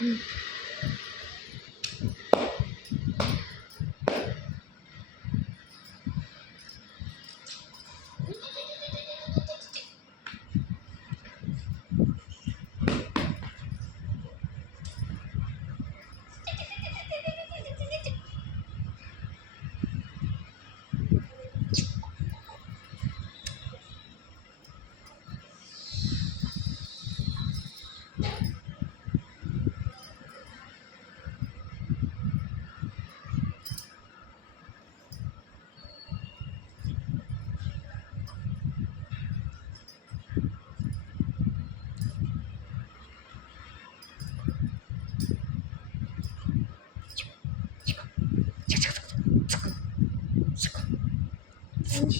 嗯。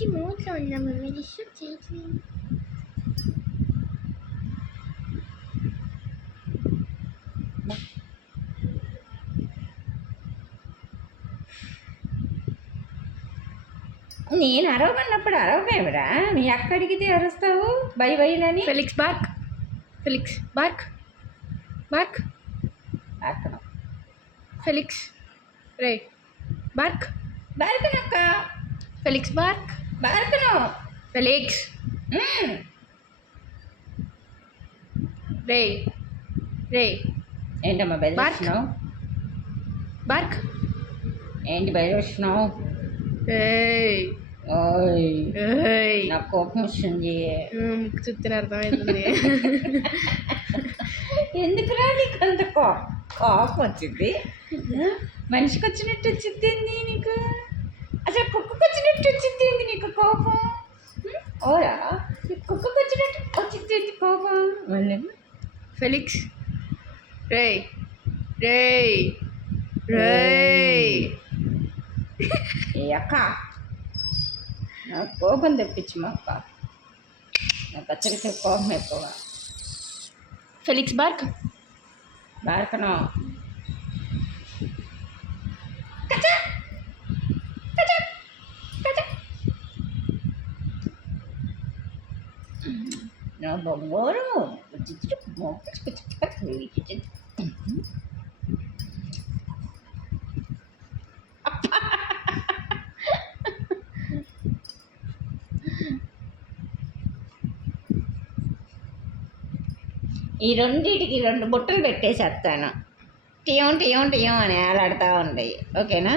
మంచి మూడ్లో ఉన్నా మమ్మీ డిస్టర్బ్ చేయట్లేదు నేను అరవమన్నప్పుడు అరవమేమిరా మీ అక్క అడిగితే అరుస్తావు? Bye బైలని Felix bark Felix bark bark అక్కడ ఫెలిక్స్ రే బార్క్ బారకనక్క ఫెలిక్స్ బార్క్ బారకను ఫెలిక్స్ మ్మ్. రే రే ఏంటమ్మా బెదిరిస్తున్నావు బార్క్. ఏంటి బెదిరిస్తున్నావు ఏయ్. నాకు కోపం వస్తుంది. చూస్తేనే అర్థమవుతుంది ఎందుకురా నీకు అంత కో కోపం వచ్చింది? మనిషికి వచ్చినట్టు వచ్చింది నీకు? అసలు కుక్కకు వచ్చినట్టు వచ్చింది నీకు కోపం? ఓరా? కుక్కకు వచ్చినట్టు వచ్చింది కోపం? మళ్ళీ? ఫెలిక్స్? రే రే రే ఏ అక్క! నాకు కోపం తెప్పించు మా అక్క. నాకు అచ్చడికి కోపం ఎక్కువ. Felix bark. బారకను? నా బంగారం ఈ రెండింటికి రెండు బుట్టలు పెట్టేసేస్తాను టీయం టీయం టీయం అని ఏలాడుతూ ఉంటాయి ఓకేనా?